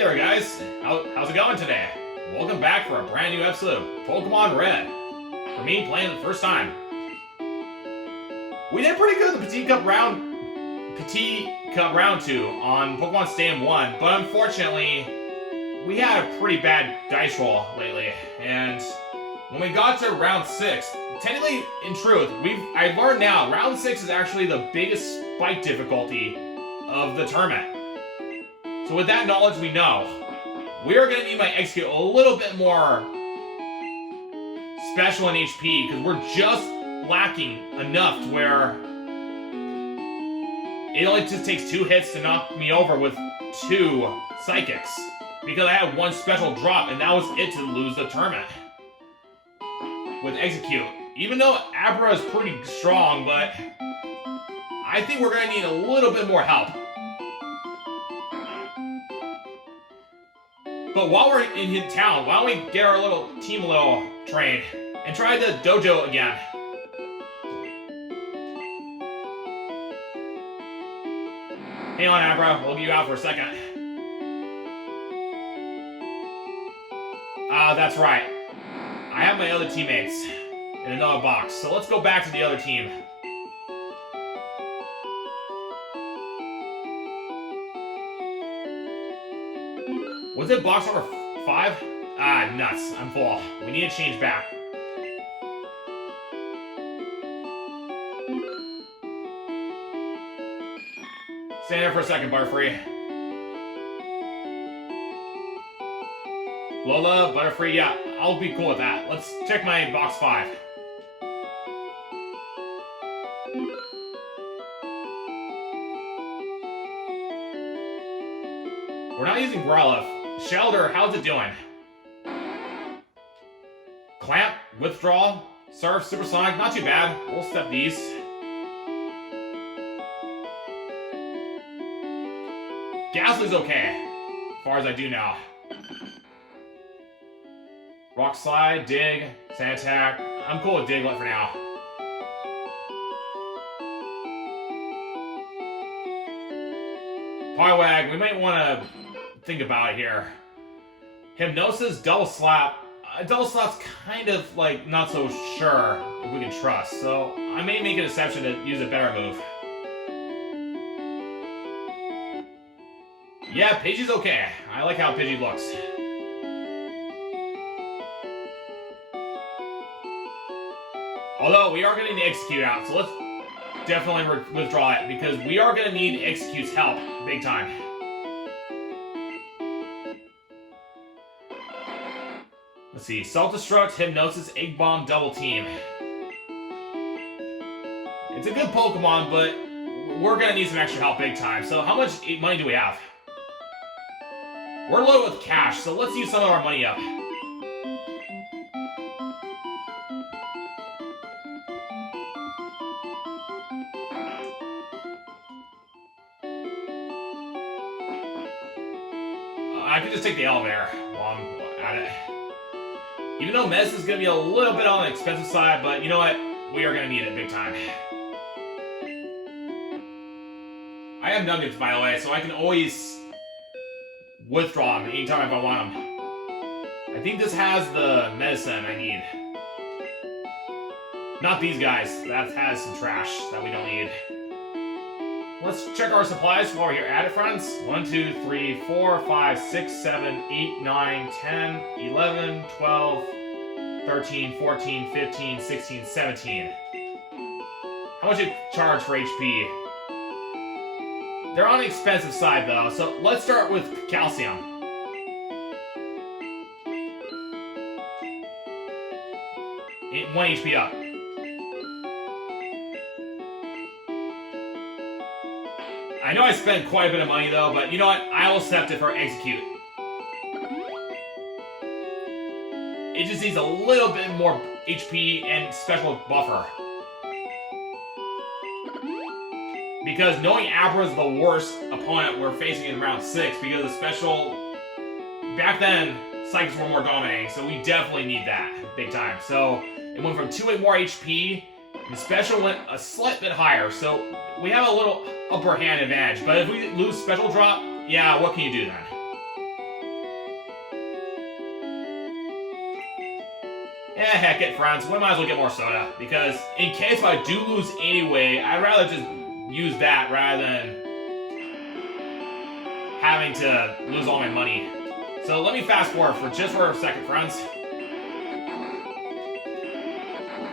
there, guys. How's it going today? Welcome back for a brand new episode of Pokemon Red. For me, playing the first time. We did pretty good at the Petite Cup round 2 on Pokemon Stadium 1, but unfortunately, we had a pretty bad dice roll lately. And when we got to round 6, technically, in truth, I learned now, round 6 is actually the biggest spike difficulty of the tournament. So with that knowledge, we know we are going to need my Execute a little bit more special in HP, because we're just lacking enough to where it only just takes 2 hits to knock me over with 2 Psychics, because I had 1 special drop, and that was it to lose the tournament with Execute. Even though Abra is pretty strong, but I think we're going to need a little bit more help. But while we're in town, why don't we get our little team a little trained and try the dojo again. Hang on, Abra. We'll get you out for a second. That's right. I have my other teammates in another box, so let's go back to the other team. Was it box number 5? Ah, nuts. I'm full. We need to change back. Stand there for a second, Butterfree. Lola, Butterfree, yeah, I'll be cool with that. Let's check my box 5. We're not using Growlithe. Shelter, how's it doing? Clamp, Withdrawal, Surf, Supersonic, not too bad. We'll step these. Ghastly's okay, as far as I do now. Rock Slide, Dig, Sand Attack. I'm cool with Diglett for now. Poliwag, we might want to think about it here. Hypnosis, Double Slap. Double Slap's kind of like not so sure if we can trust, so I may make an exception to use a better move. Yeah, Pidgey's okay. I like how Pidgey looks. Although we are going to need to Execute out, so let's definitely withdraw it, because we are going to need Execute's help big time. Let's see, Self-Destruct, Hypnosis, Egg Bomb, Double Team. It's a good Pokemon, but we're going to need some extra help big time. So how much money do we have? We're low with cash, so let's use some of our money up. I could just take the elevator while I'm at it. Even though medicine's going to be a little bit on the expensive side, but you know what? We are going to need it big time. I have nuggets, by the way, so I can always withdraw them anytime if I want them. I think this has the medicine I need. Not these guys. That has some trash that we don't need. Let's check our supplies while we're here at it, friends. 1, 2, 3, 4, 5, 6, 7, 8, 9, 10, 11, 12, 13, 14, 15, 16, 17. How much it charge for HP? They're on the expensive side, though, so let's start with calcium. 1 HP up. I know I spent quite a bit of money, though, but you know what? I will accept it for Execute. It just needs a little bit more HP and special buffer. Because knowing Abra is the worst opponent we're facing in round 6, because the special... Back then, Psychics were more dominating, so we definitely need that big time. So, it went from 2 more HP, and the special went a slight bit higher, so we have a little upper hand advantage. But if we lose special drop, yeah, what can you do then? Heck it, friends. We might as well get more soda. Because in case I do lose anyway, I'd rather just use that rather than having to lose all my money. So let me fast forward for a second, friends.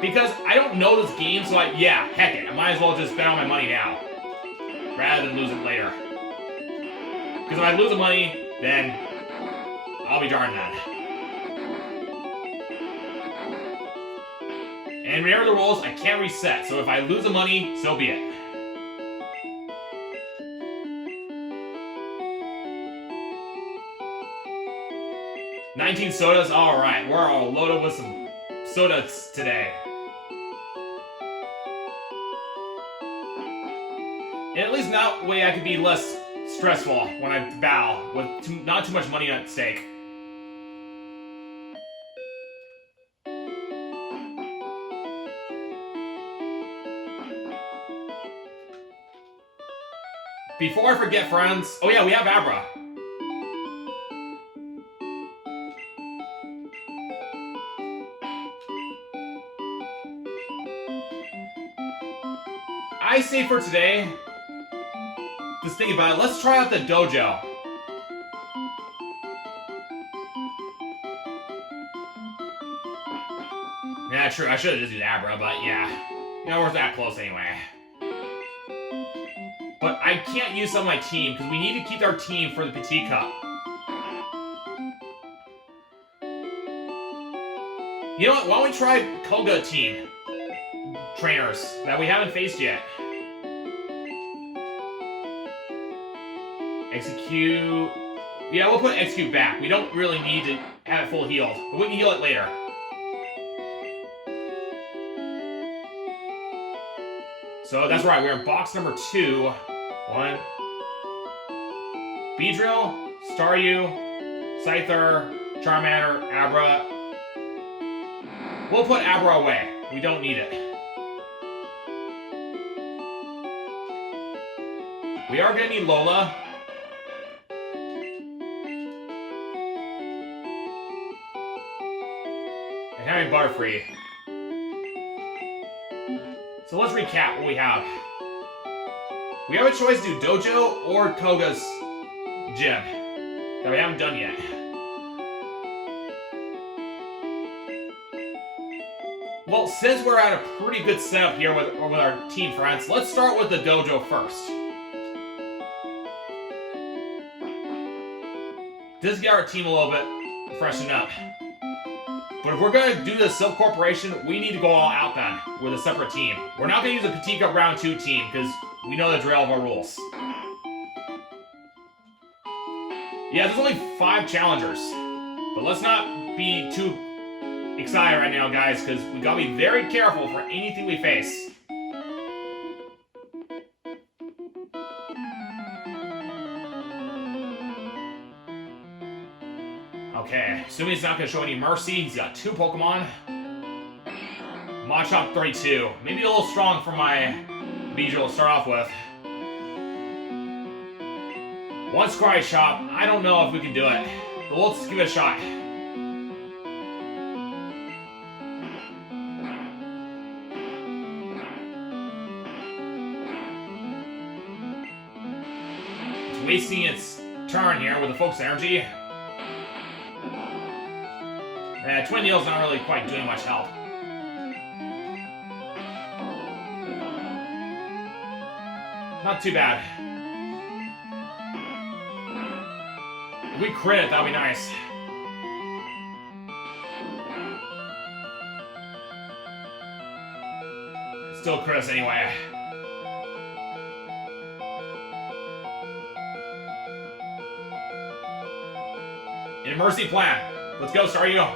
Because I don't know this game, so heck it. I might as well just spend all my money now. Rather than lose it later. Because if I lose the money, then I'll be darned then. And remember the rules, I can't reset, so if I lose the money, so be it. $19 sodas, alright, we're all loaded with some sodas today. And at least that way I can be less stressful when I battle, with not too much money at stake. Before I forget, friends, oh yeah, we have Abra. I say for today, just thinking about it, let's try out the dojo. Yeah, true, I should have just used Abra, but yeah. You know, we're that close anyway. But I can't use some of my team, because we need to keep our team for the Petit Cup. You know what, why don't we try Koga team trainers that we haven't faced yet. Execute. Yeah, we'll put execute back. We don't really need to have it full healed, but we can heal it later. So that's right, we're in box number 2. 1. Beedrill, Staryu, Scyther, Charmander, Abra. We'll put Abra away. We don't need it. We are gonna need Lola. And having Butterfree. So let's recap what we have. We have a choice to do Dojo or Koga's gym that we haven't done yet. Well, since we're at a pretty good setup here with our team friends, let's start with the Dojo first. Just get our team a little bit freshened up. But if we're going to do the Silk Corporation, we need to go all out then with a separate team. We're not going to use a Petit Cup Round 2 team because we know the drill of our rules. Yeah, there's only 5 challengers. But let's not be too excited right now, guys, because we got to be very careful for anything we face. Okay, assuming he's not going to show any mercy, he's got 2 Pokemon. Machop 32. Maybe a little strong for my Beedrill to start off with. 1 Scry Shop. I don't know if we can do it, but let's give it a shot. It's wasting its turn here with the Focus Energy. Twineedle's not really quite doing much help. Not too bad. If we crit it, that'd be nice. Still crit us anyway. In Mercy Plan. Let's go, Staryu.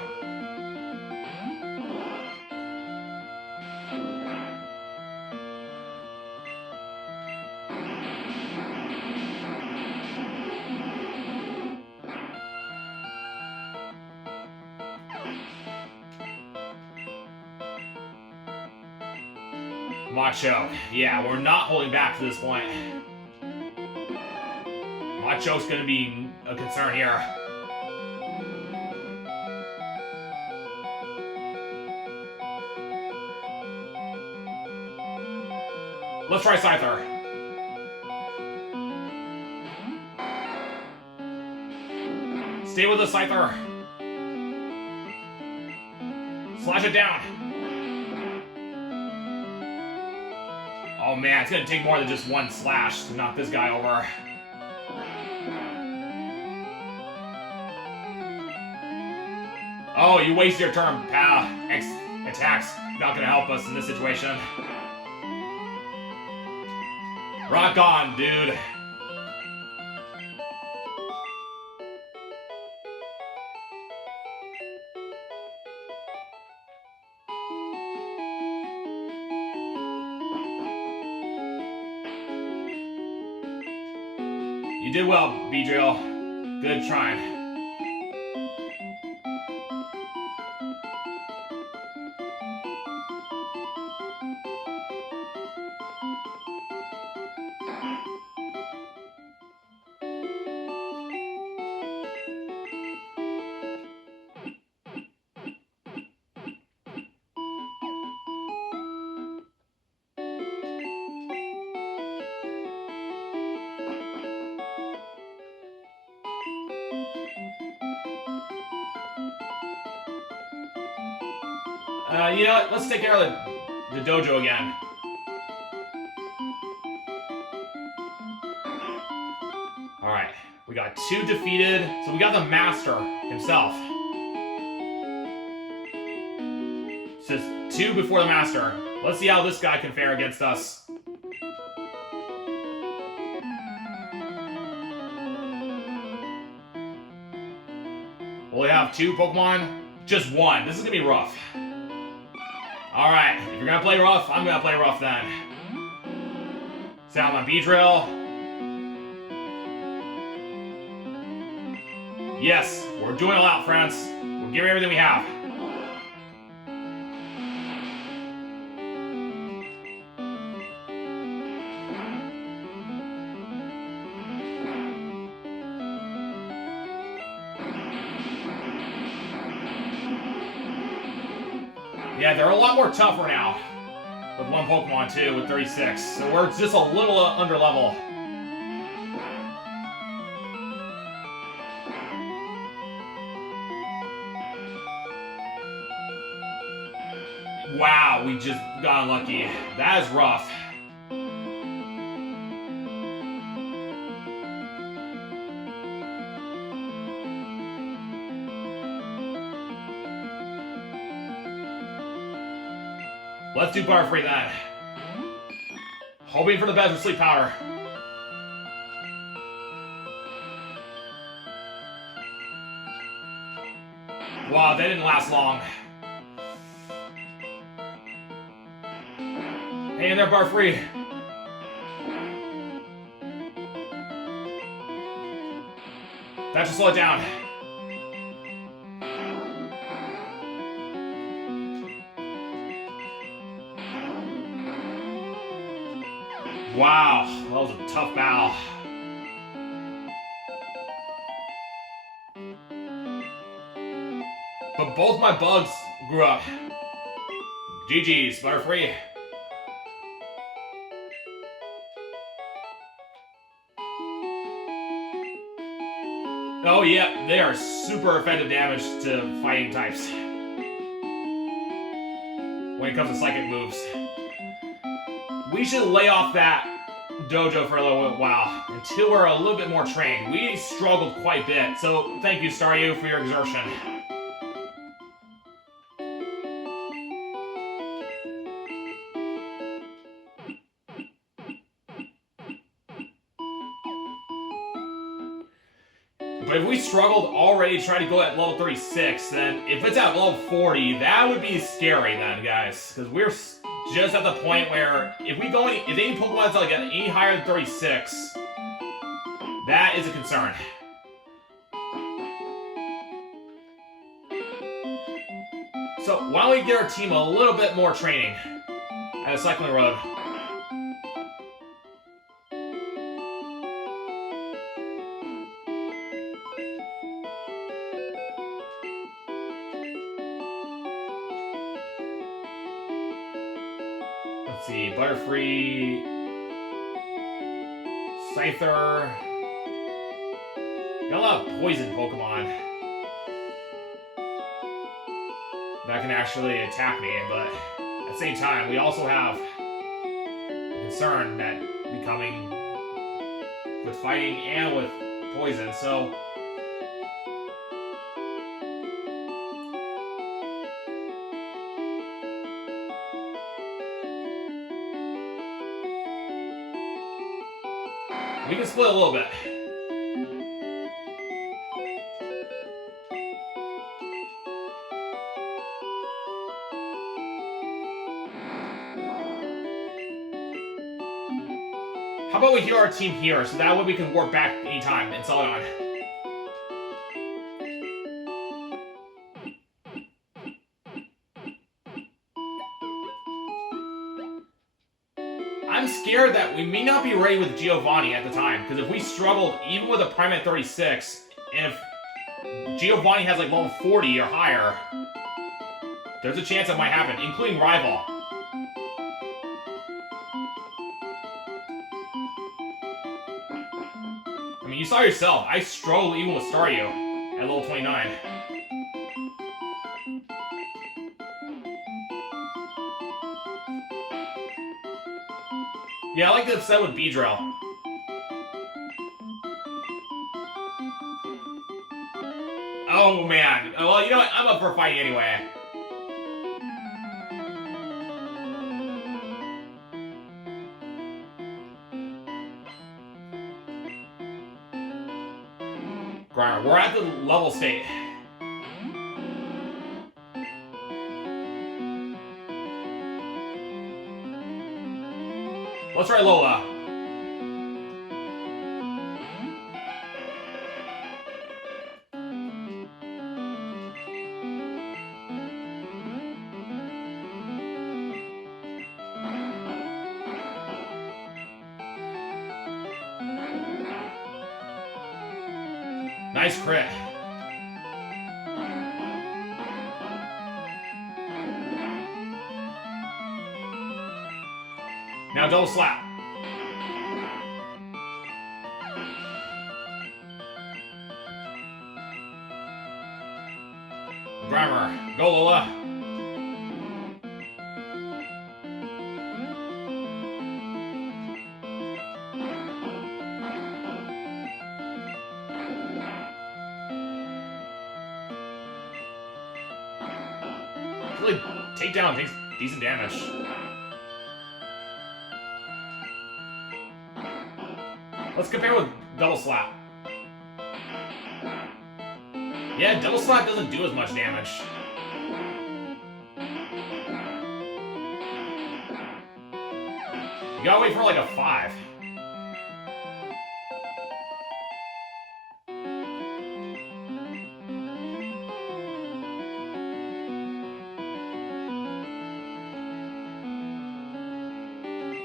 Macho. Yeah, we're not holding back to this point. Macho's gonna be a concern here. Let's try Scyther. Stay with the Scyther. Slash it down. Oh man, it's gonna take more than just one slash to knock this guy over. Oh, you waste your turn, pal. Attacks not gonna help us in this situation. Rock on, dude. You did well, Beedrill. Good trying. You know what? Let's take care of the dojo again. Alright, we got 2 defeated, so we got the master himself. So it's 2 before the master. Let's see how this guy can fare against us. Will we have 2 Pokemon? Just 1. This is gonna be rough. Alright, if you're gonna play rough, I'm gonna play rough then. Sound my Beedrill. Yes, we're doing all out, friends. We're giving everything we have. Yeah, they're a lot more tougher now. With 1 Pokemon too, with 36. So we're just a little under level. Wow, we just got unlucky. That is rough. Let's do Butterfree then. Hoping for the best with Sleep Powder. Wow, that didn't last long. Hey in there, Butterfree. That should slow it down. Wow, that was a tough battle. But both my bugs grew up. GG's, Butterfree. Oh yeah, they are super effective damage to fighting types. When it comes to psychic moves. We should lay off that dojo for a little while until we're a little bit more trained. We struggled quite a bit, so thank you, Staryu, for your exertion. But if we struggled already trying to go at level 36, then if it's at level 40, that would be scary then, guys. Because we're just at the point where if any Pokemon's like any higher than 36, that is a concern. So why don't we give our team a little bit more training at a cycling road? Let's see, Butterfree. Scyther. Got a lot of poison Pokemon that can actually attack me, but at the same time, we also have a concern that becoming with fighting and with poison, so we can split a little bit. How about we heal our team here, so that way we can warp back anytime and sell it on. I'm scared that we may not be ready with Giovanni at the time, because if we struggled even with a Prime at 36, and if Giovanni has like level 40 or higher, there's a chance that might happen, including Rival. I mean, you saw yourself, I struggled even with Staryu at level 29. Yeah, I like the set with Beedrill. Oh man. Well, you know what? I'm up for fighting anyway. Grimer, we're at the level state. Let's try Lola. Nice crit. Now double slap. Grimer, go Lola. Really, takedown takes decent damage. Let's compare with double slap. Yeah, double slap doesn't do as much damage. You gotta wait for like a 5.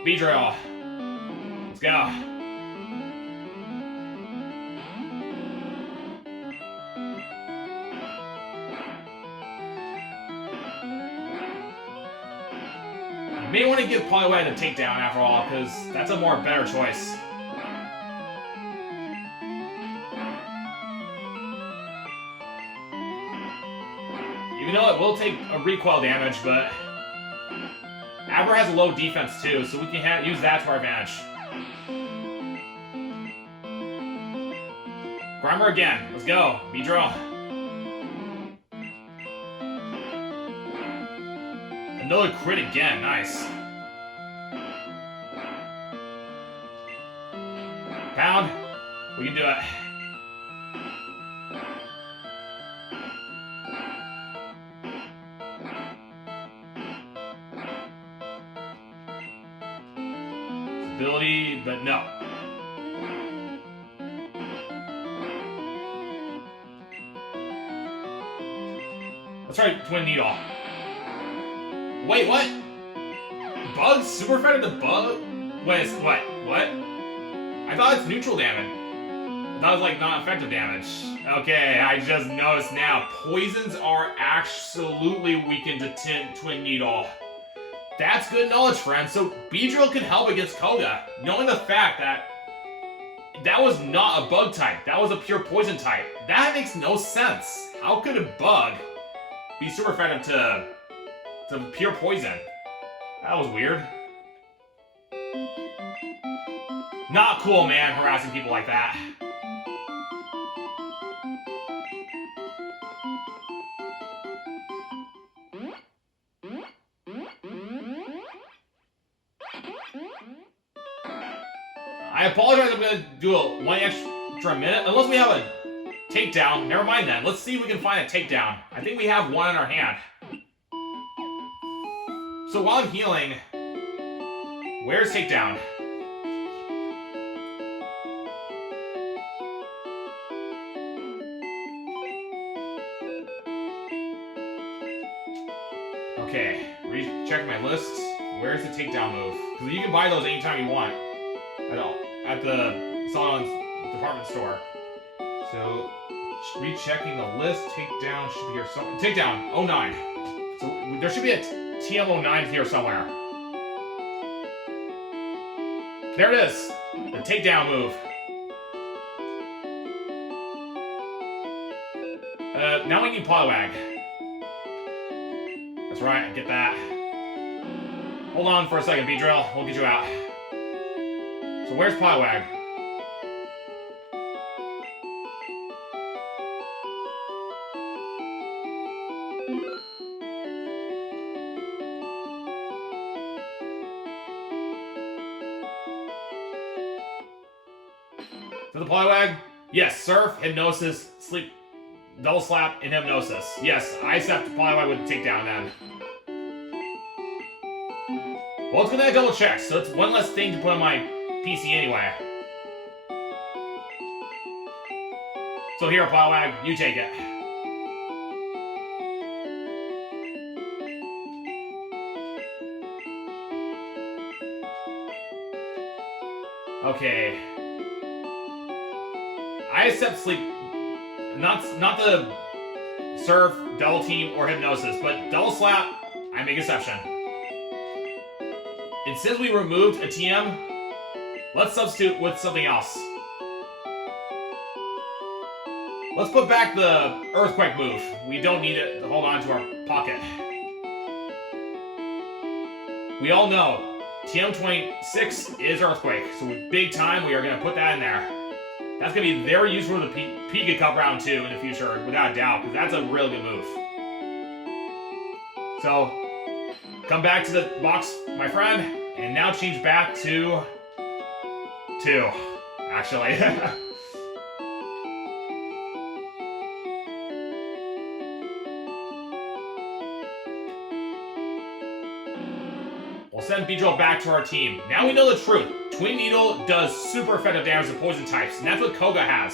Beedrill. Let's go. You may want to give Poliwag a takedown after all, because that's a more better choice. Even though it will take a recoil damage, but Aber has a low defense too, so we can use that to our advantage. Grimer again. Let's go. Beedrill. Another crit again. Nice. Pound. We can do it. Ability, but no. Let's try Twineedle. Wait, what? Bug super fed to bug? Wait, what? What? I thought it's neutral damage. I thought it was like not effective damage. Okay, I just noticed now. Poisons are absolutely weakened to Twineedle. That's good knowledge, friends. So Beedrill can help against Koga, knowing the fact that that was not a bug type. That was a pure poison type. That makes no sense. How could a bug be super effective to pure poison? That was weird. Not cool, man, harassing people like that. I apologize, I'm gonna do one extra minute, unless we have a takedown. Never mind then. Let's see if we can find a takedown. I think we have one in our hand. So while I'm healing, where's takedown? Okay, recheck my list. Where's the takedown move? Because you can buy those anytime you want. At the Solon's department store. So, rechecking the list. Takedown should be here somewhere. Takedown, 09. So, there should be a TM09 here somewhere. There it is. The takedown move. Now we need Poliwag. That's right, I get that. Hold on for a second, B-Drill. We'll get you out. So where's Poliwag? For the Poliwag? Yes, Surf, Hypnosis, Sleep, Double Slap, and Hypnosis. Yes, I accept Poliwag with takedown then. Well, it's gonna double check, so it's one less thing to put on my PC anyway. So here, Poliwag, you take it. Okay. I accept Sleep. Not the Surf, Double Team, or Hypnosis, but Double Slap, I make exception. And since we removed a TM, let's substitute with something else. Let's put back the Earthquake move. We don't need it to hold on to our pocket. We all know TM26 is Earthquake, so with big time, we are going to put that in there. That's going to be very useful for the Pika Cup round 2 in the future, without a doubt, because that's a really good move. So, come back to the box, my friend, and now change back to 2, actually. We'll send B-Drill back to our team. Now we know the truth. Twineedle does super effective damage to poison types, and that's what Koga has.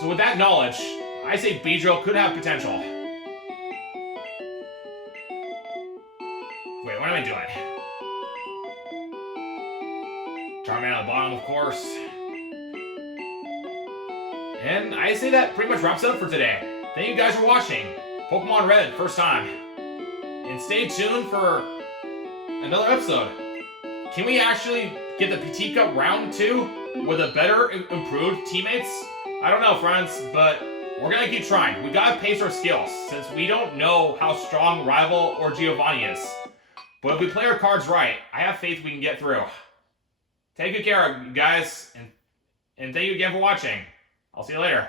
So with that knowledge, I say B-Drill could have potential. Wait, what am I doing? Charmander at the bottom, of course. And I say that pretty much wraps it up for today. Thank you guys for watching. Pokemon Red, first time. And stay tuned for another episode. Can we actually get the PT Cup round 2 with a better, improved teammates? I don't know, friends, but we're gonna keep trying. We gotta pace our skills, since we don't know how strong Rival or Giovanni is. But if we play our cards right, I have faith we can get through. Take good care, you guys, and thank you again for watching. I'll see you later.